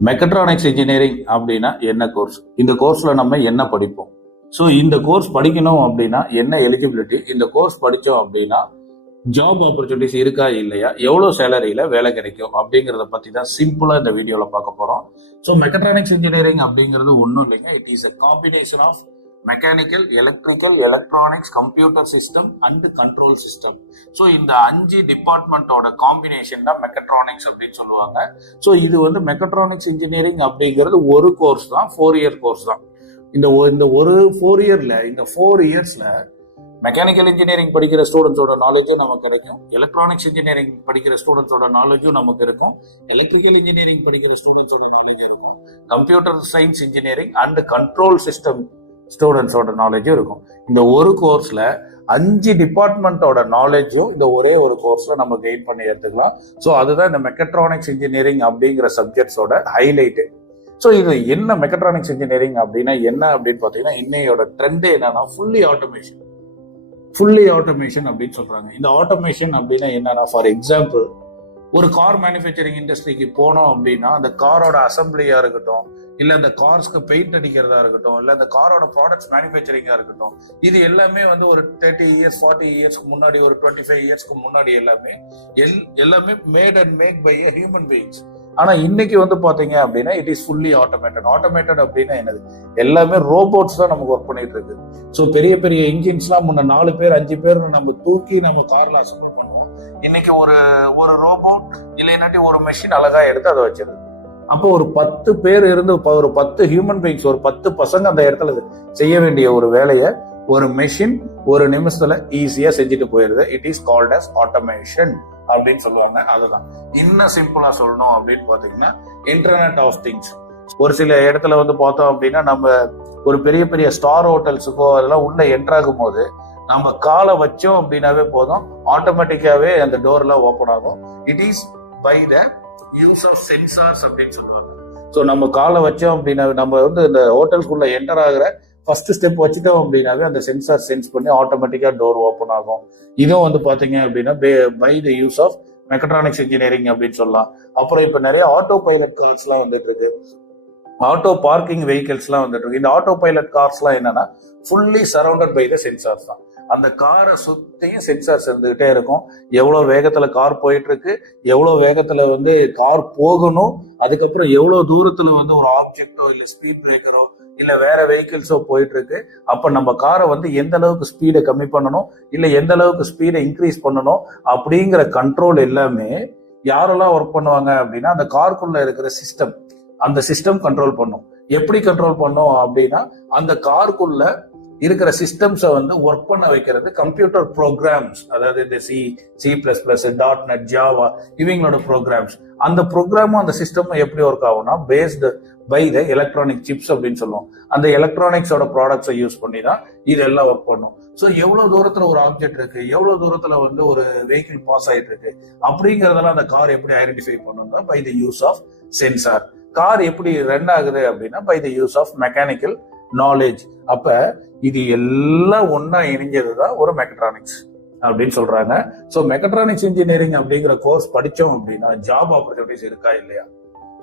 Mechatronics engineering அப்படின்னா என்ன course? இந்த கோர்ஸ்ல நம்ம என்ன படிப்போம்? ஸோ இந்த கோர்ஸ் படிக்கணும் அப்படின்னா என்ன எலிஜிபிலிட்டி? இந்த கோர்ஸ் படித்தோம் அப்படின்னா ஜாப் ஆப்பர்ச்சுனிட்டிஸ் இருக்கா இல்லையா, எவ்வளோ சேலரியில வேலை கிடைக்கும் அப்படிங்கிறத பற்றி தான் சிம்பிளாக இந்த வீடியோவில் பார்க்க போகிறோம். ஸோ மெக்கட்ரானிக்ஸ் இன்ஜினியரிங் அப்படிங்கிறது ஒன்றும் இல்லைங்க, it is a combination of mechanical, electrical, electronics, computer system and control system. So இந்த 5 டிபார்ட்மெண்ட்டோட காம்பினேஷன் தான் மெக்கட்ரானிக்ஸ் அப்படின்னு சொல்லுவாங்க. ஸோ இது வந்து மெக்கட்ரானிக்ஸ் இன்ஜினியரிங் அப்படிங்கிறது ஒரு கோர்ஸ் தான், 4 இயர் கோர்ஸ் தான். இந்த ஒரு 4 இயர்ல, இந்த 4 இயர்ஸ்ல மெக்கானிக்கல் இன்ஜினியரிங் படிக்கிற ஸ்டூடெண்ட்ஸோட நாலேஜும் நமக்கு கிடைக்கும், எலக்ட்ரானிக்ஸ் இன்ஜினியரிங் படிக்கிற ஸ்டூடெண்ட்ஸோட நாலேஜும் நமக்கு இருக்கும், எலக்ட்ரிக்கல் இன்ஜினியரிங் படிக்கிற ஸ்டூடெண்ட்ஸோட நாலேஜ் இருக்கும், computer science engineering and control system ஸ்டூடெண்ட்ஸோட நாலேஜும் இருக்கும். இந்த ஒரு கோர்ஸ்ல 5 டிபார்ட்மெண்ட்டோட நாலேஜும் இந்த ஒரே ஒரு கோர்ஸ்ல நம்ம கெயின் பண்ணி எடுத்துக்கலாம். ஸோ அதுதான் இந்த மெக்கட்ரானிக்ஸ் இன்ஜினியரிங் அப்படிங்கிற சப்ஜெக்ட்ஸோட ஹைலைட்டு. ஸோ இது என்ன மெக்கட்ரானிக்ஸ் இன்ஜினியரிங் அப்படின்னா என்ன அப்படின்னு பார்த்தீங்கன்னா, இன்னையோட ட்ரெண்டே என்னன்னா ஃபுல்லி ஆட்டோமேஷன் அப்படின்னு சொல்றாங்க. இந்த ஆட்டோமேஷன் அப்படின்னா என்னன்னா, ஃபார் எக்ஸாம்பிள் ஒரு கார் மேனுஃபேக்சரிங் இண்டஸ்ட்ரிக்கு போனோம் அப்படின்னா அந்த காரோட அசம்பிளியா இருக்கட்டும், இல்ல அந்த கார்ஸ்க்கு பெயிண்ட் அடிக்கிறதா இருக்கட்டும், இல்ல அந்த காரோட ப்ராடக்ட்ஸ் மேனுஃபேக்சரிங்கா இருக்கட்டும், இது எல்லாமே வந்து ஒரு 30 இயர்ஸ் 40 இயர்ஸ்க்கு முன்னாடி, ஒரு 25 இயர்ஸ்க்கு முன்னாடி எல்லாமே made and make by a human beings. ஆனா இன்னைக்கு வந்து பாத்தீங்க அப்படின்னா இட் இஸ் ஃபுல்லி ஆட்டோமேட்டட் அப்படின்னா என்னது, எல்லாமே ரோபோட்ஸ் தான் நமக்கு ஒர்க் பண்ணிட்டு இருக்கு. ஸோ பெரிய பெரிய இன்ஜின்ஸ்லாம் முன்ன 4 பேர் 5 பேர் நம்ம தூக்கி நம்ம கார்ல அசம்பிள் பண்ணுவோம். இன்னைக்கு ஒரு ரோபோட் இல்லைன்னாட்டி ஒரு மெஷின் அழகா எடுத்து அதை வச்சிருது. அப்போ ஒரு 10 பேர் இருந்து ஒரு 10 ஹியூமன் பீயிங்ஸ், ஒரு 10 பசங்க அந்த இடத்துல செய்ய வேண்டிய ஒரு வேலையை ஒரு மெஷின் ஒரு நிமிஷத்துல ஈஸியா செஞ்சுட்டு போயிருது. It is called as automation அப்படின்னு சொல்லுவாங்க. அதுதான் இன்னும் சிம்பிளா சொல்லணும் அப்படின்னு பாத்தீங்கன்னா இன்டர்நெட் ஆஃப் திங்ஸ். ஒரு சில இடத்துல வந்து பார்த்தோம் அப்படின்னா நம்ம ஒரு பெரிய பெரிய ஸ்டார் ஹோட்டல்ஸுக்கோ அதெல்லாம் உள்ள என்ட்ராகும் போது நம்ம காலை வச்சோம் அப்படின்னாவே போதும், ஆட்டோமேட்டிக்காவே அந்த டோர்லாம் ஓப்பன் ஆகும். It is by the use of sensors அப்படின்னு சொல்லுவாங்க. ஸோ நம்ம காலை வச்சோம் அப்படின்னா நம்ம வந்து இந்த ஹோட்டலுக்குள்ள என்டர் ஆகிற ஃபர்ஸ்ட் ஸ்டெப் வச்சுட்டோம் அப்படின்னாவே அந்த சென்சார் சென்ஸ் பண்ணி ஆட்டோமேட்டிக்கா டோர் ஓப்பன் ஆகும். இதுவும் வந்து பாத்தீங்க அப்படின்னா by the use of mechatronics engineering அப்படின்னு சொல்லலாம். அப்புறம் இப்ப நிறைய ஆட்டோ பைலட் கார்ஸ் எல்லாம் வந்துட்டு இருக்கு, ஆட்டோ பார்க்கிங் வெஹிக்கிள்ஸ் எல்லாம் வந்துட்டு இருக்கு. இந்த ஆட்டோ பைலட் கார்ஸ் எல்லாம் என்னன்னா fully surrounded by the sensors தான். அந்த காரை சுத்தியும் சென்சார்ஸ் இருந்துகிட்டே இருக்கும். எவ்வளவு வேகத்துல கார் போயிட்டு இருக்கு, எவ்வளவு வேகத்துல வந்து கார் போகணும், அதுக்கப்புறம் எவ்வளவு தூரத்துல வந்து ஒரு ஆப்ஜெக்டோ இல்ல ஸ்பீட் பிரேக்கரோ இல்ல வேற வெஹிக்கிள்ஸோ போயிட்டு இருக்கு. அப்ப நம்ம காரை வந்து எந்த அளவுக்கு ஸ்பீடை கம்மி பண்ணணும் இல்ல எந்த அளவுக்கு ஸ்பீடை இன்க்ரீஸ் பண்ணணும் அப்படிங்கிற கண்ட்ரோல் எல்லாமே யாரெல்லாம் ஒர்க் பண்ணுவாங்க அப்படின்னா அந்த காருக்குள்ள இருக்கிற சிஸ்டம், அந்த சிஸ்டம் கண்ட்ரோல் பண்ணும். எப்படி கண்ட்ரோல் பண்ணும் அப்படின்னா அந்த காருக்குள்ள இருக்கிற சிஸ்டம்ஸை வந்து ஒர்க் பண்ண வைக்கிறது கம்ப்யூட்டர் ப்ரோக்ராம்ஸ், அதாவது இந்த C++, .NET, ஜாவா இவங்களோட ப்ரோக்ராம்ஸ். அந்த ப்ரோக்ராமும் அந்த சிஸ்டமும் எப்படி ஒர்க் ஆகும்னா based by the electronic chips அப்படின்னு சொல்லுவோம். அந்த எலக்ட்ரானிக்ஸோட ப்ராடக்ட்ஸை யூஸ் பண்ணி தான் இதெல்லாம் ஒர்க் பண்ணும். ஸோ எவ்வளவு தூரத்துல ஒரு ஆப்ஜெக்ட் இருக்கு, எவ்வளவு தூரத்துல வந்து ஒரு வெஹிக்கிள் பாஸ் ஆயிட்டு இருக்கு அப்படிங்கறதெல்லாம் அந்த கார் எப்படி ஐடென்டிஃபை பண்ணணும்னா by the use of sensor. Car எப்படி ரன் ஆகுது அப்படின்னா by the use of mechanical knowledge. அப்ப இது எல்லாம் ஒன்னா இணைஞ்சதுதான் ஒரு மெக்கட்ரானிக்ஸ் அப்படின்னு சொல்றாங்க. ஸோ மெக்கட்ரானிக்ஸ் இன்ஜினியரிங் அப்படிங்கிற கோர்ஸ் படிச்சோம் அப்படின்னா ஜாப் ஆப்பர்ச்சுனிட்டிஸ் இருக்கா இல்லையா?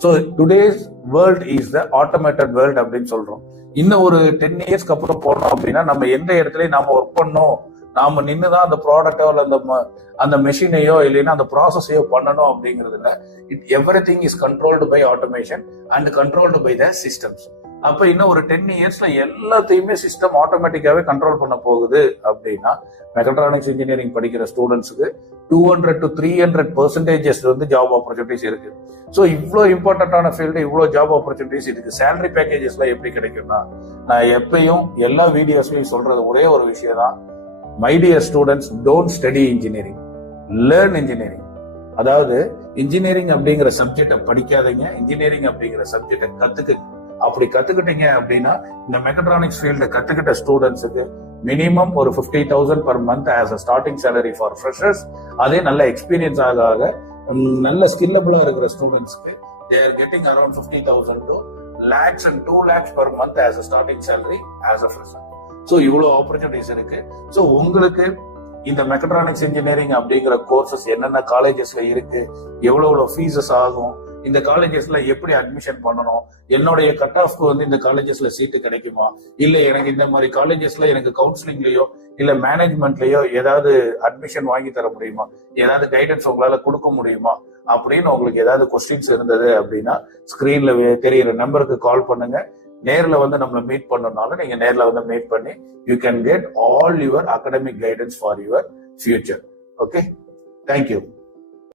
So today's world is the automated world அப்படின்னு சொல்றோம். இன்னும் ஒரு 10 இயர்ஸ்க்கு அப்புறம் போனோம் அப்படின்னா நம்ம எந்த இடத்துலயும் நாம ஒர்க் பண்ணோம், நாம நின்றுதான் அந்த ப்ராடக்டோ இல்ல அந்த மெஷினையோ இல்லைன்னா அந்த ப்ராசஸையோ பண்ணணும் அப்படிங்கிறதுல everything is controlled by automation and controlled by the systems. அப்ப இன்னும் ஒரு 10 இயர்ஸ்ல எல்லாத்தையுமே சிஸ்டம் ஆட்டோமேட்டிக்காவே கண்ட்ரோல் பண்ண போகுது அப்படின்னா மெக்கட்ரானிக்ஸ் இன்ஜினியரிங் படிக்கிற ஸ்டூடெண்ட்ஸுக்கு 200 to 300% வந்து ஜாப் ஆப்பர்ச்சுனிட்டிஸ் இருக்கு. ஸோ இவ்வளோ இம்பார்ட்டன்டான ஃபீல்டு, இவ்வளோ ஜாப் ஆப்பர்ச்சுனிட்டிஸ் இதுக்கு சேலரி பேக்கேஜஸ்லாம் எப்படி கிடைக்கும்னா, நான் எப்பயும் எல்லா வீடியோஸ்லையும் சொல்றது ஒரே ஒரு விஷயம் தான், my dear students, don't study engineering, learn engineering. அதாவது இன்ஜினியரிங் அப்படிங்கிற சப்ஜெக்டை படிக்காதீங்க, இன்ஜினியரிங் அப்படிங்கிற சப்ஜெக்டை கத்துக்குங்க. அப்படி கத்துக்கிட்டீங்க அப்படின்னா இந்த மெக்கட்ரானிக்ஸ் ஃபீல்டை கத்துக்கிட்ட ஸ்டூடெண்ட்ஸுக்கு மினிமம் ஒரு 50,000 per month as a starting salary for freshers. அதே நல்ல எக்ஸ்பீரியன்ஸ் ஆக நல்ல ஸ்கில்லபிளா இருக்கிற ஸ்டூடெண்ட்ஸ்க்கு they are getting around 50,000 to lakhs and 2 lakhs per month as a starting salary as a fresher. So இவ்வளோ ஆப்பர்ச்சுனிட்டிஸ் இருக்கு. ஸோ உங்களுக்கு இந்த மெக்கட்ரானிக்ஸ் இன்ஜினியரிங் அப்படிங்கிற கோர்சஸ் என்னென்ன காலேஜஸ்ல இருக்கு, எவ்வளவு ஃபீஸஸ் ஆகும், இந்த காலேஜஸ்ல எப்படி அட்மிஷன் பண்ணணும், என்னுடைய கட் ஆஃப்க்கு வந்து இந்த காலேஜஸ்ல சீட்டு கிடைக்குமா, இல்ல எனக்கு இந்த மாதிரி காலேஜஸ்ல எனக்கு கவுன்சிலிங்லயோ இல்ல மேனேஜ்மெண்ட்லயோ ஏதாவது அட்மிஷன் வாங்கி தர முடியுமா, ஏதாவது கைடன்ஸ் உங்களால கொடுக்க முடியுமா அப்படின்னு உங்களுக்கு ஏதாவது கொஸ்டின்ஸ் இருந்தது அப்படின்னா ஸ்கிரீன்ல தெரியிற நம்பருக்கு கால் பண்ணுங்க. நேர்ல வந்து நம்மளை மீட் பண்ணனாலும் நீங்க நேர்ல வந்து மீட் பண்ணி you can get all your academic guidance for your future. Okay, thank you.